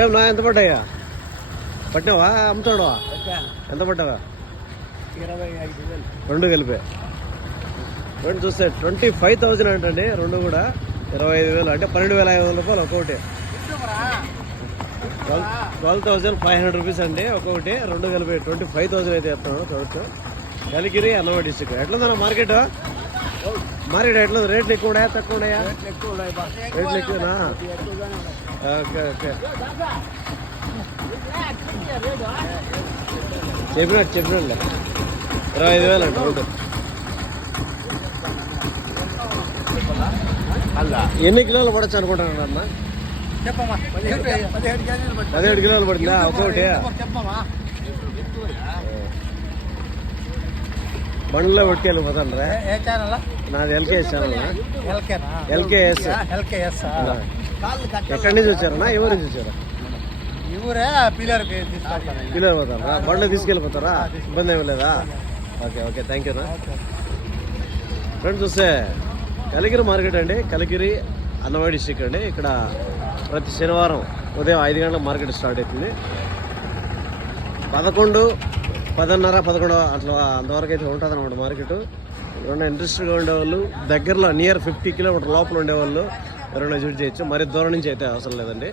ఏం నా ఎంత పడ్డాయా? పట్టినావా అమ్ముతాడువా? ఎంత పడ్డావా? 2 కలిపే. రెండు చూస్తే 25,000 అంటండి, రెండు కూడా 25,000 అంటే 12,500 రూపాయలు ఒక్కొక్కటి. 12,500 రూపీస్ అండి ఒక్కొక్కటి, రెండు కలిపి 25,000 అయితే చెప్తాను. చూడొచ్చు. కలిగిరి అన్నమయ్య డిస్ట్రిక్ట్. ఎట్లుందన్న మార్కెట్? మార్కెట్ ఎట్లుంది? రేట్లు ఎక్కువ ఉన్నాయా తక్కువ ఉన్నాయా? రేట్లు ఎక్కువనా? ఓకే ఓకే, చెప్పినట్టు 25,000 అంట రోడ్డు. ఎన్ని కిలోలు పడచ్చు అనుకుంటున్నాను అన్న? 17 కిలోలు పడుతుందా ఒక్కొక్కటి? బండ్లో పట్టుకెళ్ళిపోతాండ్రా? నాది ఎల్కేఎస్ ఛానల్. ఎల్కేఎస్. ఎక్కడి నుంచి వచ్చారన్నా? ఎవరి నుంచి వచ్చారా? పిల్లలు పోతారా? బండ్లో తీసుకెళ్ళిపోతారా? ఇబ్బంది ఏమి లేదా? Okay okay, thank you. Friends చూస్తే కలిగిరి మార్కెట్ అండి, కలిగిరి అన్నమయ్య డిస్ట్రిక్ట్ అండి. ఇక్కడ ప్రతి శనివారం ఉదయం 5 గంటలకు మార్కెట్ స్టార్ట్ అవుతుంది. 11, 10:30, 11 అట్లా అంతవరకు అయితే ఉంటుంది అనమాట మార్కెట్. ఎవరైనా ఇంట్రెస్ట్గా ఉండేవాళ్ళు, దగ్గరలో నియర్ 50 కిలోమీటర్ లోపల ఉండేవాళ్ళు ఎవరైనా విజిట్ చేయొచ్చు. మరి దూరం నుంచి అయితే అవసరం లేదండి.